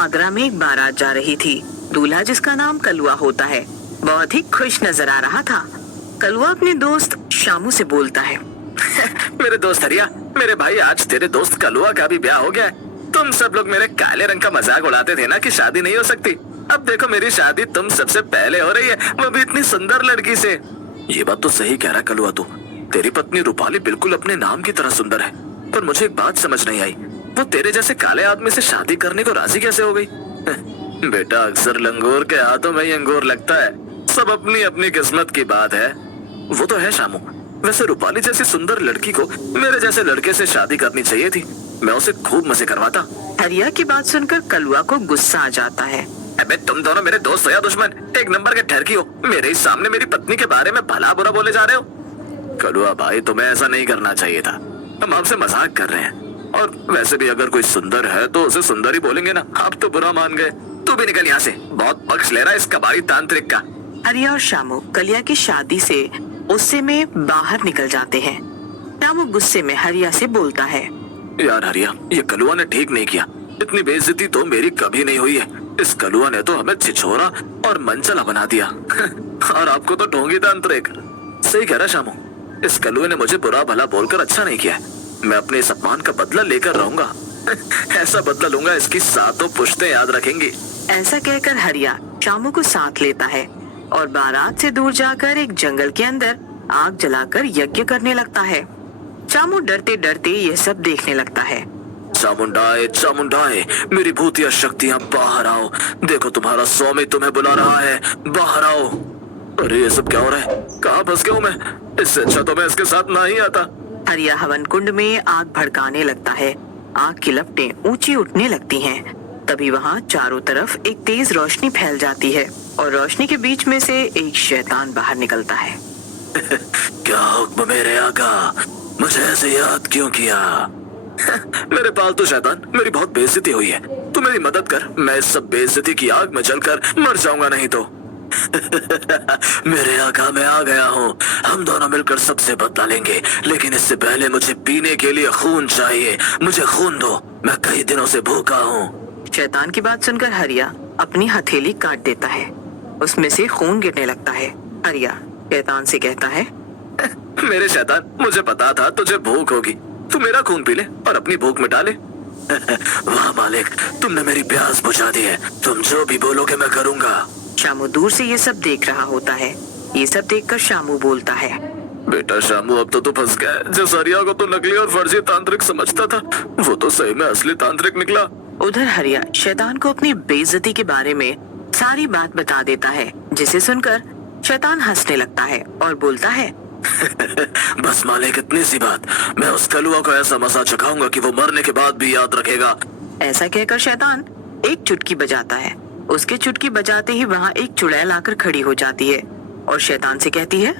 आगरा में एक बारात जा रही थी। दूल्हा, जिसका नाम कलुआ होता है, बहुत ही खुश नजर आ रहा था। कलुआ अपने दोस्त शामू से बोलता है, मेरे दोस्त हरिया, मेरे भाई, आज तेरे दोस्त कलुआ का भी ब्याह हो गया है। तुम सब लोग मेरे काले रंग का मजाक उड़ाते थे ना कि शादी नहीं हो सकती। अब देखो मेरी शादी तुम सबसे पहले हो रही है, वो भी इतनी सुंदर लड़की से। ये बात तो सही कह रहा कलुआ तू। तेरी पत्नी रूपाली बिल्कुल अपने नाम की तरह सुंदर है। पर मुझे एक बात समझ नहीं आई, वो तेरे जैसे काले आदमी से शादी करने को राजी कैसे हो गई? बेटा, अक्सर लंगूर के हाथों में ही अंगूर लगता है। सब अपनी अपनी किस्मत की बात है। वो तो है शामू, वैसे रूपाली जैसी सुंदर लड़की को मेरे जैसे लड़के से शादी करनी चाहिए थी। मैं उसे खूब मजे करवाता। हरिया की बात सुनकर कलुआ को गुस्सा आ जाता है। अबे तुम दोनों मेरे दोस्त हो या दुश्मन? एक नंबर के ठरकी हो। मेरे ही सामने मेरी पत्नी के बारे में भला बुरा बोले जा रहे हो। कलुआ भाई, तुम्हें ऐसा नहीं करना चाहिए था। हम आपसे मजाक कर रहे हैं। और वैसे भी अगर कोई सुंदर है तो उसे सुंदर ही बोलेंगे ना। आप तो बुरा मान गए। तू भी निकल यहाँ से, बहुत पक्ष ले रहा है इस कबाड़ी तांत्रिक का। हरिया और शामू कलिया की शादी से गुस्से में बाहर निकल जाते हैं। शामू गुस्से में हरिया से बोलता है, यार हरिया, ये कलुआ ने ठीक नहीं किया। इतनी बेइज्जती तो मेरी कभी नहीं हुई है। इस कलुआ ने तो हमें छिछोरा और मनचला बना दिया। और आपको तो ढोंगी तांत्रिक। सही कह रहा शामू, इस कलुए ने मुझे बुरा भला बोलकर अच्छा नहीं किया। मैं अपने इस अपमान का बदला लेकर रहूंगा। ऐसा बदला लूंगा, इसकी सातों पुश्तें याद रखेंगी। ऐसा कहकर हरिया शामू को साथ लेता है और बारात से दूर जाकर एक जंगल के अंदर आग जलाकर यज्ञ करने लगता है। शामू डरते डरते यह सब देखने लगता है। चामुंडाए, चामुंडाए, मेरी भूतिया शक्तियाँ बाहर आओ। देखो तुम्हारा स्वामी तुम्हें बुला रहा है, बाहर आओ। अरे ये सब क्या हो रहा है? कहाँ फंस गया हूँ मैं? इससे अच्छा तो मैं इसके साथ ना ही आता। हरिया हवन कुंड में आग भड़काने लगता है। आग की लपटें ऊंची उठने लगती हैं। तभी वहाँ चारों तरफ एक तेज रोशनी फैल जाती है और रोशनी के बीच में से एक शैतान बाहर निकलता है। क्या हुक्म मेरे आका? मुझे ऐसे याद क्यों किया? मेरे पालतू शैतान, मेरी बहुत बेइज्जती हुई है। तू मेरी मदद कर, मैं इस सब बेइज्जती की आग में जलकर मर जाऊंगा नहीं तो। मेरे आका, मैं आ गया हूँ। हम दोनों मिलकर सबसे बदला लेंगे, लेकिन इससे पहले मुझे पीने के लिए खून चाहिए। मुझे खून दो, मैं कई दिनों से भूखा हूँ। शैतान की बात सुनकर हरिया अपनी हथेली काट देता है। उसमें से खून गिरने लगता है। हरिया शैतान से कहता है, मेरे शैतान, मुझे पता था तुझे भूख होगी। तू मेरा खून पी ले और अपनी भूख मिटा ले। वाह मालिक, तुमने मेरी प्यास बुझा दी है। तुम जो भी बोलोगे मैं करूँगा। शामू दूर से ये सब देख रहा होता है। ये सब देखकर शामू बोलता है, बेटा शामू, अब तो तू फंस गया। जिस हरिया को तू नकली और फर्जी तांत्रिक समझता था, वो तो सही में असली तांत्रिक निकला। उधर हरिया शैतान को अपनी बेइज्जती के बारे में सारी बात बता देता है, जिसे सुनकर शैतान हंसने लगता है और बोलता है, बस मालिक, इतनी सी बात। मैं उस कलुआ को ऐसा मसा चखाऊंगा कि वो मरने के बाद भी याद रखेगा। ऐसा कहकर शैतान एक चुटकी बजाता है। उसके चुटकी बजाते ही वहाँ एक चुड़ैल आकर खड़ी हो जाती है और शैतान से कहती है,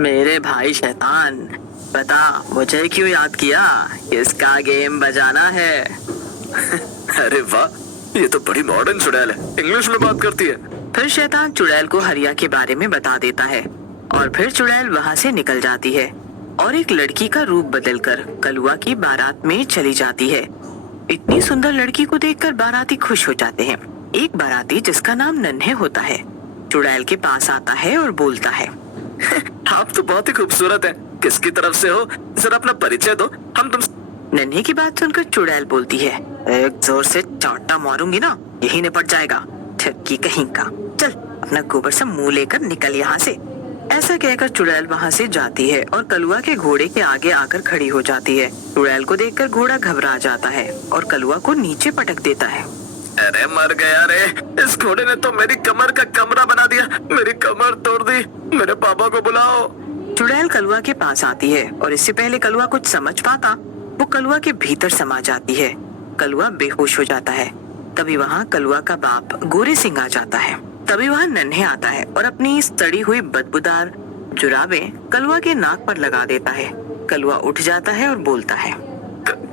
मेरे भाई शैतान, बता मुझे क्यों याद किया? किसका गेम बजाना है? अरे वाह, ये तो बड़ी मॉडर्न चुड़ैल है, इंग्लिश में बात करती है। फिर शैतान चुड़ैल को हरिया के बारे में बता देता है और फिर चुड़ैल वहाँ से निकल जाती है और एक लड़की का रूप बदलकर कलुआ की बारात में चली जाती है। इतनी सुंदर लड़की को देखकर बाराती खुश हो जाते हैं। एक बाराती जिसका नाम नन्हे होता है चुड़ैल के पास आता है और बोलता है, आप तो बहुत ही खूबसूरत हैं। किसकी तरफ से हो? जरा अपना परिचय दो, हम तुम। नन्हे की बात सुनकर चुड़ैल बोलती है, एक जोर से चांटा मारूंगी ना, यही निपट जाएगा। ठगी कहीं का, चल अपना गोबर से मुंह लेकर निकल यहाँ से। ऐसा कहकर चुड़ैल वहाँ से जाती है और कलुआ के घोड़े के आगे आकर खड़ी हो जाती है। चुड़ैल को देखकर घोड़ा घबरा जाता है और कलुआ को नीचे पटक देता है। अरे मर गया रे, इस घोड़े ने तो मेरी कमर का कमरा बना दिया। मेरी कमर तोड़ दी। मेरे पापा को बुलाओ। चुड़ैल कलुआ के पास आती है और इससे पहले कलुआ कुछ समझ पाता, वो कलुआ के भीतर समा जाती है। कलुआ बेहोश हो जाता है। तभी वहाँ कलुआ का बाप गोरे सिंह आ जाता है। तभी वहाँ नन्हे आता है और अपनी सड़ी हुई बदबूदार जुराबें कलुआ के नाक पर लगा देता है। कलुआ उठ जाता है और बोलता है,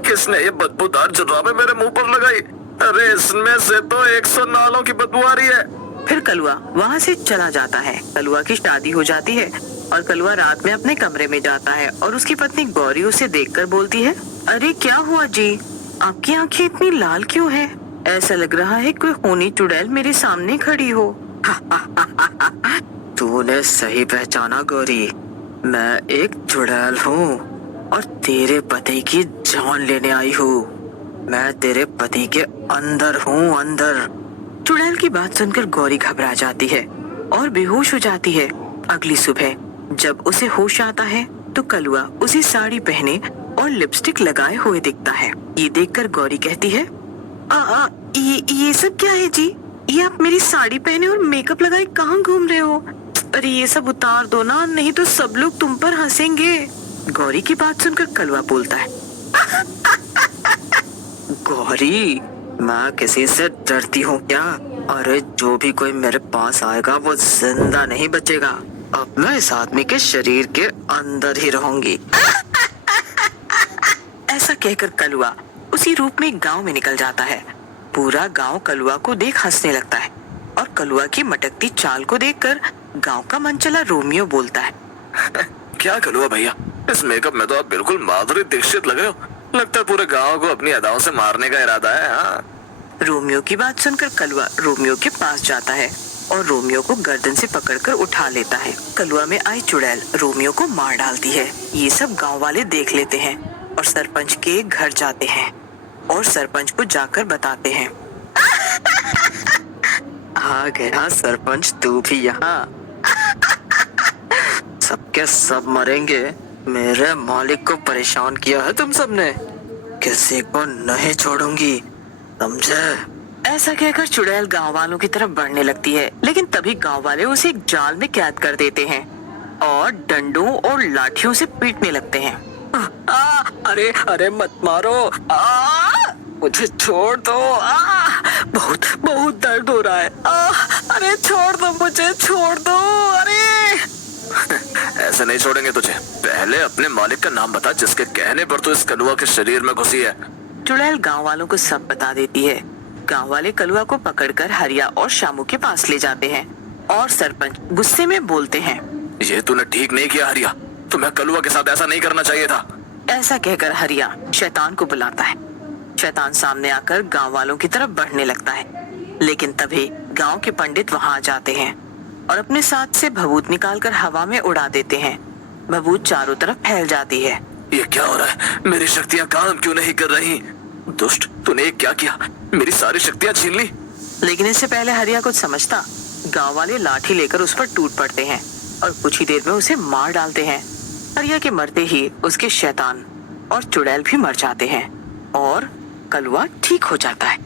किसने ये बदबूदार जुराबें मेरे मुंह पर लगाई? अरे इसमें से तो 100 नालों की बदबू आ रही है। फिर कलुआ वहाँ से चला जाता है। कलुआ की शादी हो जाती है और कलुआ रात में अपने कमरे में जाता है और उसकी पत्नी गौरी उसे देखकर बोलती है, अरे क्या हुआ जी, आपकी आंखें इतनी लाल क्यों है? ऐसा लग रहा है कोई खूनी चुड़ैल मेरे सामने खड़ी हो। तूने सही पहचाना गौरी, मैं एक चुड़ैल हूँ और तेरे पति की जान लेने आई हूँ। मैं तेरे पति के अंदर हूँ, अंदर। चुड़ैल की बात सुनकर गौरी घबरा जाती है और बेहोश हो जाती है। अगली सुबह जब उसे होश आता है तो कलुआ उसे साड़ी पहने और लिपस्टिक लगाए हुए दिखता है। ये देखकर गौरी कहती है, ये सब क्या है जी? ये आप मेरी साड़ी पहने और मेकअप लगाए कहाँ घूम रहे हो? अरे ये सब उतार दो ना, नहीं तो सब लोग तुम पर हंसेंगे। गौरी की बात सुनकर कलुआ बोलता है, गौरी, मैं किसी से डरती हूँ क्या? अरे जो भी कोई मेरे पास आएगा वो जिंदा नहीं बचेगा। अब मैं इस आदमी के शरीर के अंदर ही रहूंगी। ऐसा कहकर कलुआ उसी रूप में गांव में निकल जाता है। पूरा गांव कलुआ को देख हंसने लगता है और कलुआ की मटकती चाल को देखकर गांव का मनचला रोमियो बोलता है, क्या कलुआ भैया, इस मेकअप में तो आप बिल्कुल माधुरी दीक्षित लग रहे हो। लगता है पूरे गांव को अपनी अदाओं से मारने का इरादा है। हाँ। रोमियो की बात सुनकर कलुआ रोमियो के पास जाता है और रोमियो को गर्दन से पकड़कर उठा लेता है। कलुआ में आई चुड़ैल रोमियो को मार डालती है। ये सब गांव वाले देख लेते हैं और सरपंच के घर जाते हैं और सरपंच को जाकर बताते हैं, आ गया सरपंच तू भी यहाँ। सबके सब मरेंगे। मेरे मालिक को परेशान किया है तुम सबने, किसी को नहीं छोड़ूंगी, समझे? ऐसा कहकर चुड़ैल गांव वालों की तरफ बढ़ने लगती है, लेकिन तभी गांव वाले उसे एक जाल में कैद कर देते हैं और डंडों और लाठियों से पीटने लगते हैं। अरे अरे मत मारो, मुझे छोड़ दो, बहुत बहुत दर्द हो रहा है, अरे छोड़ दो मुझे, छोड़ दो, अरे। ऐसे नहीं छोड़ेंगे तुझे। पहले अपने मालिक का नाम बता जिसके कहने पर तू इस कलुआ के शरीर में घुसी है। चुड़ैल गांव वालों को सब बता देती है। गांव वाले कलुआ को पकड़कर हरिया और शामू के पास ले जाते हैं और सरपंच गुस्से में बोलते हैं, ये तूने ठीक नहीं किया हरिया, तुम्हें कलुआ के साथ ऐसा नहीं करना चाहिए था। ऐसा कहकर हरिया शैतान को बुलाता है। शैतान सामने आकर गांव वालों की तरफ बढ़ने लगता है, लेकिन तभी गांव के पंडित वहां आ जाते हैं और अपने साथ से भभूत निकालकर हवा में उड़ा देते हैं। भभूत चारों तरफ फैल जाती है। ये क्या हो रहा है? मेरी शक्तियाँ काम क्यों नहीं कर रही? दुष्ट, तूने ये क्या किया? मेरी सारी शक्तियाँ छीन ली। लेकिन इससे पहले हरिया कुछ समझता, गांव वाले लाठी लेकर उस पर टूट पड़ते हैं और कुछ ही देर में उसे मार डालते हैं। हरिया के मरते ही उसके शैतान और चुड़ैल भी मर जाते हैं और कलुआ ठीक हो जाता है।